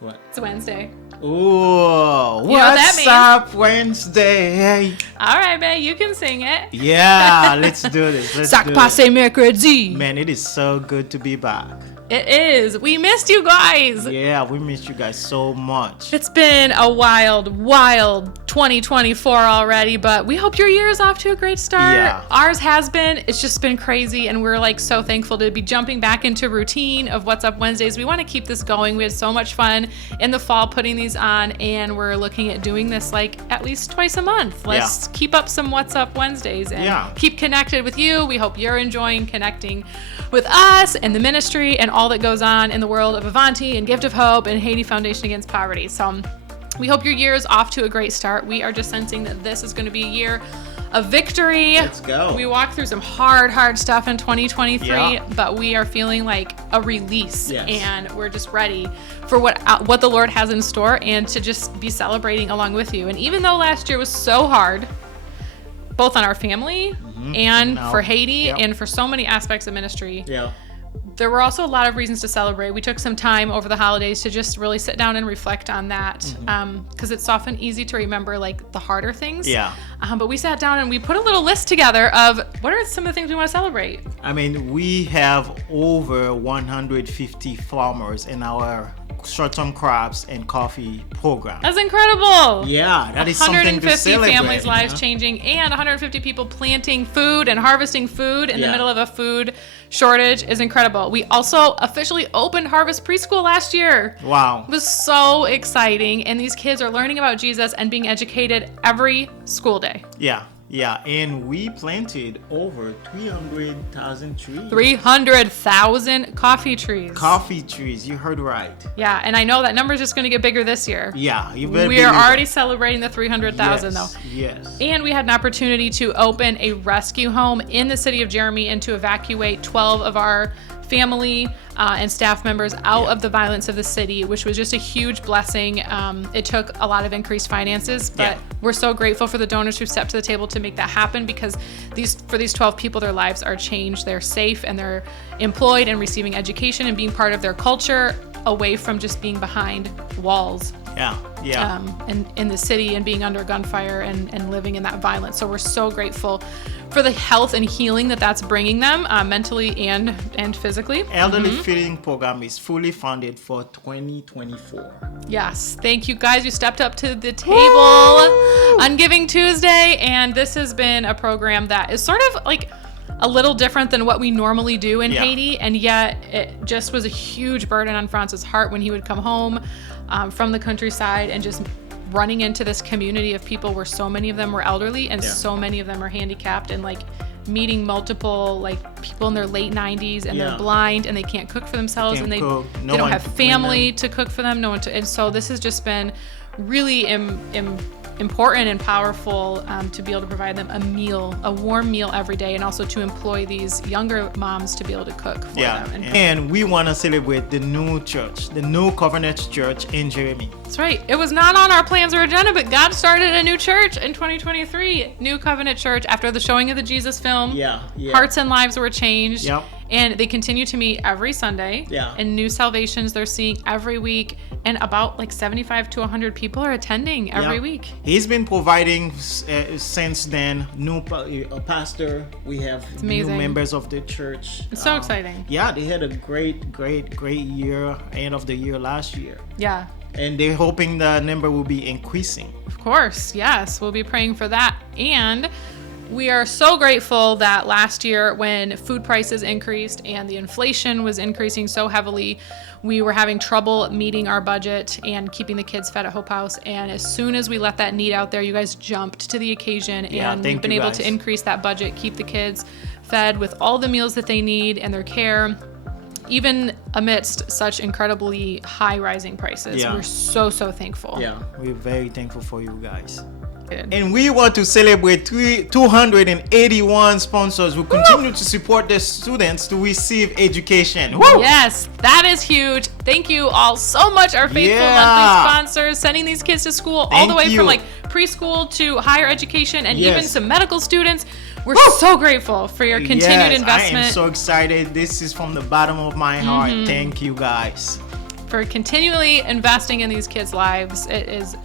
What? It's Wednesday. Ooh, You know what that what's means? up, Wednesday? All right, man, you can sing it. Yeah, let's do this. Let's Sac do passe it. mercredi. Man, it is so good to be back. It is. We missed you guys. Yeah, we missed you guys so much. It's been a wild 2024 already, but we hope your year is off to a great start. Yeah. Ours has been. It's just been crazy, and we're like so thankful to be jumping back into routine of What's Up Wednesdays. We want to keep this going. We had so much fun in the fall putting these on, and we're looking at doing this like at least twice a month. Let's keep up some What's Up Wednesdays and keep connected with you. We hope you're enjoying connecting with us and the ministry and all that goes on in the world of Avanti and Gift of Hope and Haiti Foundation Against Poverty. So we hope your year is off to a great start. We are just sensing that this is going to be a year of victory. Let's go. We walked through some hard stuff in 2023, but we are feeling like a release, and we're just ready for what the Lord has in store and to just be celebrating along with you. And even though last year was so hard, both on our family and for Haiti and for so many aspects of ministry, there were also a lot of reasons to celebrate. We took some time over the holidays to just really sit down and reflect on that, because it's often easy to remember like the harder things. But we sat down and we put a little list together of what are some of the things we want to celebrate. I mean, we have over 150 farmers in our short-term crops and coffee program. That's incredible. Yeah, that is something to 150 celebrate. families' lives changing, and 150 people planting food and harvesting food in the middle of a food shortage is incredible. We also officially opened Harvest Preschool last year. Wow. It was so exciting, and these kids are learning about Jesus and being educated every school day. Yeah, and we planted over 300,000 trees. 300,000 coffee trees. Coffee trees, you heard right. Yeah, and I know that number is just going to get bigger this year. Yeah, you better We are believe already it. celebrating the 300,000 though. Yes. And we had an opportunity to open a rescue home in the city of Jeremy and to evacuate 12 of our family and staff members out of the violence of the city, which was just a huge blessing. It took a lot of increased finances, but we're so grateful for the donors who stepped to the table to make that happen, because for these 12 people, their lives are changed. They're safe and they're employed and receiving education and being part of their culture, away from just being behind walls. And in the city and being under gunfire and living in that violence. So we're so grateful for the health and healing that's bringing them mentally and physically. Elderly Feeding Program is fully funded for 2024. Yes. Thank you guys. You stepped up to the table on Giving Tuesday. And this has been a program that is sort of like a little different than what we normally do in Haiti. And yet it just was a huge burden on Franz's heart when he would come home from the countryside and just running into this community of people where so many of them were elderly and so many of them are handicapped, and like meeting multiple like people in their late 90s and they're blind and they can't cook for themselves and they don't have family to cook for them, and so this has just been really important and powerful to be able to provide them a warm meal every day, and also to employ these younger moms to be able to cook for them. And we want to celebrate the new church, the New Covenant Church in Jeremy. That's right. It was not on our plans or agenda, but God started a new church in 2023, New Covenant Church, after the showing of the Jesus film. Hearts and lives were changed. And they continue to meet every Sunday. And new salvations they're seeing every week. And about like 75 to 100 people are attending every week. He's been providing since then new pastor. We have new members of the church. It's so exciting. Yeah, they had a great year, end of the year last year. Yeah. And they're hoping the number will be increasing. Of course, yes. We'll be praying for that. And we are so grateful that last year, when food prices increased and the inflation was increasing so heavily, we were having trouble meeting our budget and keeping the kids fed at Hope House. And as soon as we let that need out there, you guys jumped to the occasion, and we've been able to increase that budget, keep the kids fed with all the meals that they need and their care, even amidst such incredibly high rising prices. We're so thankful. We're very thankful for you guys. And we want to celebrate 281 sponsors who continue to support the students to receive education. Woo! Yes, that is huge. Thank you all so much, our faithful monthly sponsors, sending these kids to school all the way from like preschool to higher education and even some medical students. We're so grateful for your continued investment. I am so excited. This is from the bottom of my heart. Thank you guys. for continually investing in these kids' lives. It is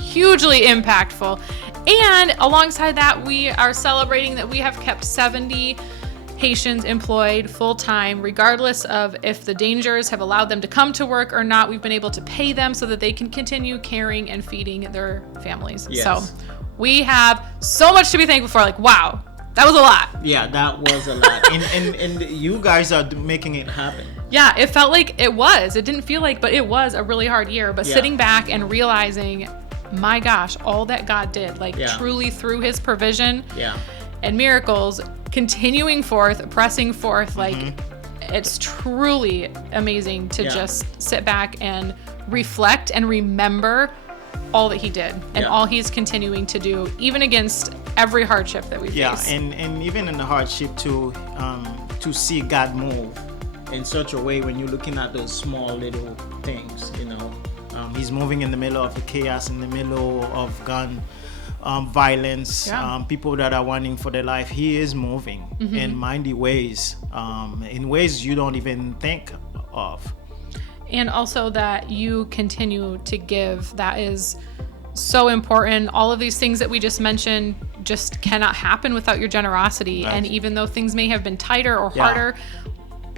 hugely impactful. And alongside that, we are celebrating that we have kept 70 Haitians employed full-time, regardless of if the dangers have allowed them to come to work or not. We've been able to pay them so that they can continue caring and feeding their families. Yes. So we have so much to be thankful for. Like, wow, that was a lot. Yeah, that was a lot. and you guys are making it happen. Yeah, it felt like it was. It didn't feel like, but it was a really hard year. But sitting back and realizing, my gosh, all that God did, like truly through his provision and miracles, continuing forth, pressing forth, like it's truly amazing to just sit back and reflect and remember all that he did and all he's continuing to do, even against every hardship that we face. Yeah, and even in the hardship to see God move in such a way when you're looking at those small little things, you know. He's moving in the middle of the chaos, in the middle of gun violence, people that are wanting for their life. He is moving in mighty ways, in ways you don't even think of. And also that you continue to give. That is so important. All of these things that we just mentioned just cannot happen without your generosity. Right. And even though things may have been tighter or harder,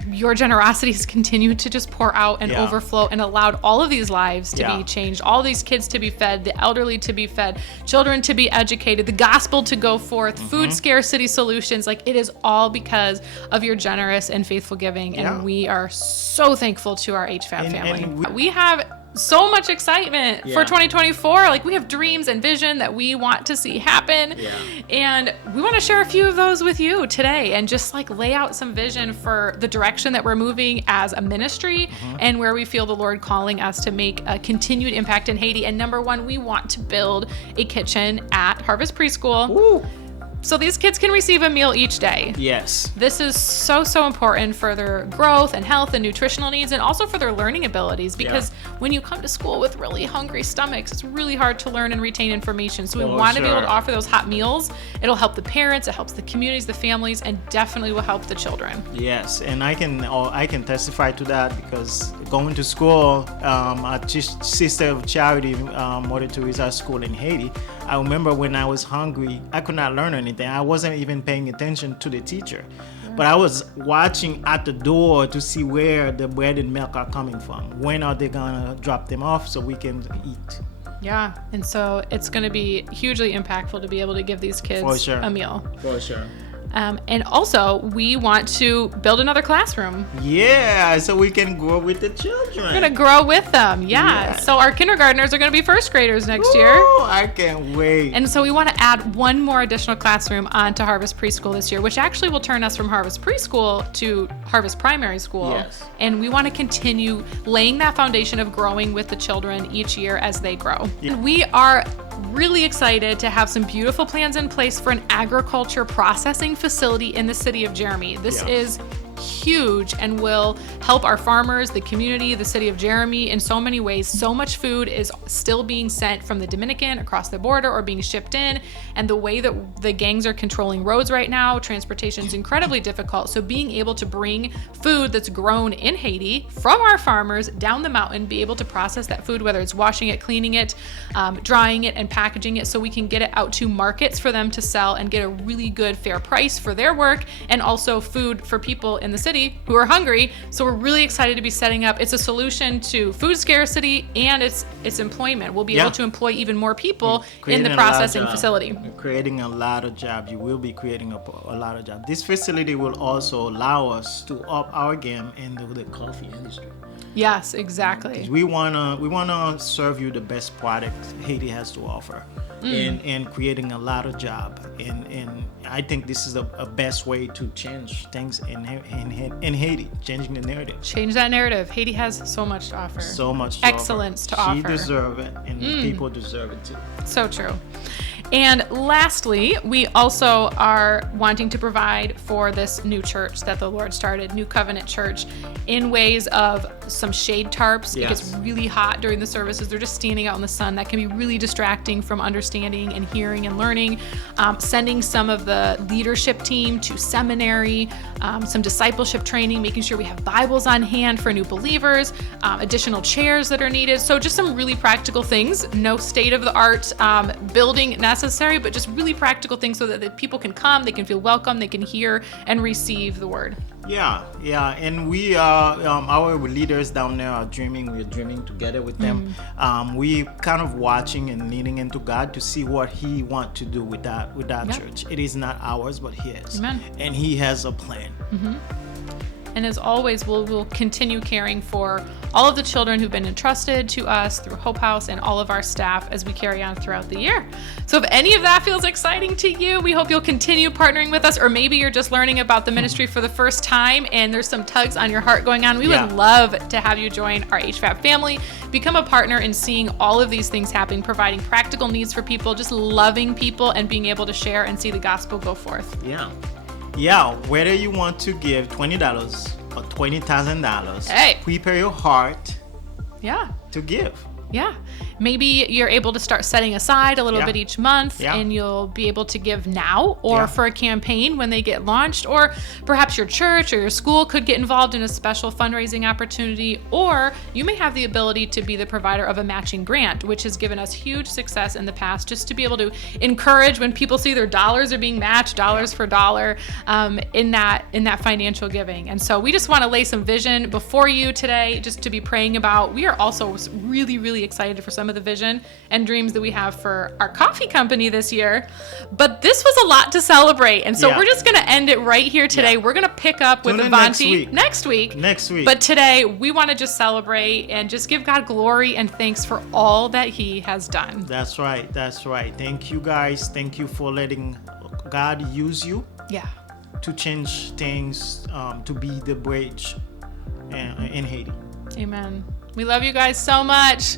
your generosity has continued to just pour out and overflow and allowed all of these lives to be changed, all these kids to be fed, the elderly to be fed, children to be educated, the gospel to go forth, food scarcity solutions. Like, it is all because of your generous and faithful giving. And we are so thankful to our HFAB family. We have so much excitement for 2024. Like, we have dreams and vision that we want to see happen. And we want to share a few of those with you today and just like lay out some vision for the direction that we're moving as a ministry and where we feel the Lord calling us to make a continued impact in Haiti. And number one, we want to build a kitchen at Harvest Preschool. Ooh. So these kids can receive a meal each day. Yes. This is so important for their growth and health and nutritional needs, and also for their learning abilities, because when you come to school with really hungry stomachs, it's really hard to learn and retain information. So we want to be able to offer those hot meals. It'll help the parents, it helps the communities, the families, and definitely will help the children. Yes, and I can testify to that, because going to school at Sister of Charity, Mother Teresa School in Haiti, I remember when I was hungry, I could not learn anything. I wasn't even paying attention to the teacher. But I was watching at the door to see where the bread and milk are coming from. When are they gonna drop them off so we can eat? Yeah, and so it's gonna be hugely impactful to be able to give these kids a meal. For sure. And also, we want to build another classroom. Yeah, so we can grow with the children. We're going to grow with them, So our kindergartners are going to be first graders next year. I can't wait. And so we want to add one more additional classroom onto Harvest Preschool this year, which actually will turn us from Harvest Preschool to Harvest Primary School. Yes. And we want to continue laying that foundation of growing with the children each year as they grow. Yeah. And we are really excited to have some beautiful plans in place for an agriculture processing facility in the city of Jeremy. This is huge and will help our farmers, the community, the city of Jeremy in so many ways. So much food is still being sent from the Dominican across the border or being shipped in. And the way that the gangs are controlling roads right now, transportation is incredibly difficult. So being able to bring food that's grown in Haiti from our farmers down the mountain, be able to process that food, whether it's washing it, cleaning it, drying it, and packaging it so we can get it out to markets for them to sell and get a really good fair price for their work, and also food for people in the city who are hungry. So we're really excited to be setting up. It's a solution to food scarcity and it's employment. We'll be able to employ even more people in the processing facility. Creating a lot of jobs. You will be creating a lot of jobs. This facility will also allow us to up our game in the coffee industry. Yes, exactly. We wanna serve you the best product Haiti has to offer, and creating a lot of jobs. And I think this is a best way to change things in Haiti, changing the narrative. Change that narrative. Haiti has so much to offer. So much to excellence offer. to offer. She deserves it, and the people deserve it too. So true. And lastly, we also are wanting to provide for this new church that the Lord started, New Covenant Church, in ways of some shade tarps. It gets really hot during the services. They're just standing out in the sun. That can be really distracting from understanding and hearing and learning. Sending some of the leadership team to seminary, some discipleship training, making sure we have Bibles on hand for new believers, additional chairs that are needed. So just some really practical things. No state-of-the-art building necessary, but just really practical things so that the people can come, they can feel welcome, they can hear and receive the word. Yeah, and we are, our leaders down there are dreaming. We're dreaming together with them. We kind of watching and leaning into God to see what He wants to do with that church. It is not ours, but His. Amen. And He has a plan. And as always, we'll continue caring for all of the children who've been entrusted to us through Hope House and all of our staff as we carry on throughout the year. So if any of that feels exciting to you, we hope you'll continue partnering with us, or maybe you're just learning about the ministry for the first time and there's some tugs on your heart going on. We would love to have you join our HFAP family, become a partner in seeing all of these things happening, providing practical needs for people, just loving people and being able to share and see the gospel go forth. Yeah, whether you want to give $20 or $20,000, prepare your heart to give. Maybe you're able to start setting aside a little bit each month and you'll be able to give now or for a campaign when they get launched, or perhaps your church or your school could get involved in a special fundraising opportunity, or you may have the ability to be the provider of a matching grant, which has given us huge success in the past, just to be able to encourage when people see their dollars are being matched, dollars for dollar, in that financial giving. And so we just want to lay some vision before you today, just to be praying about. We are also really, really excited for some of the vision and dreams that we have for our coffee company this year. But this was a lot to celebrate. And so we're just going to end it right here today. We're going to pick up with Avanti next week. But today we want to just celebrate and just give God glory and thanks for all that He has done. That's right. Thank you, guys. Thank you for letting God use you to change things, to be the bridge in Haiti. Amen. We love you guys so much.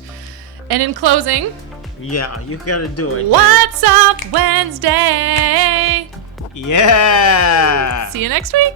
And in closing, you gotta do it. What's Up Wednesday? Yeah. See you next week.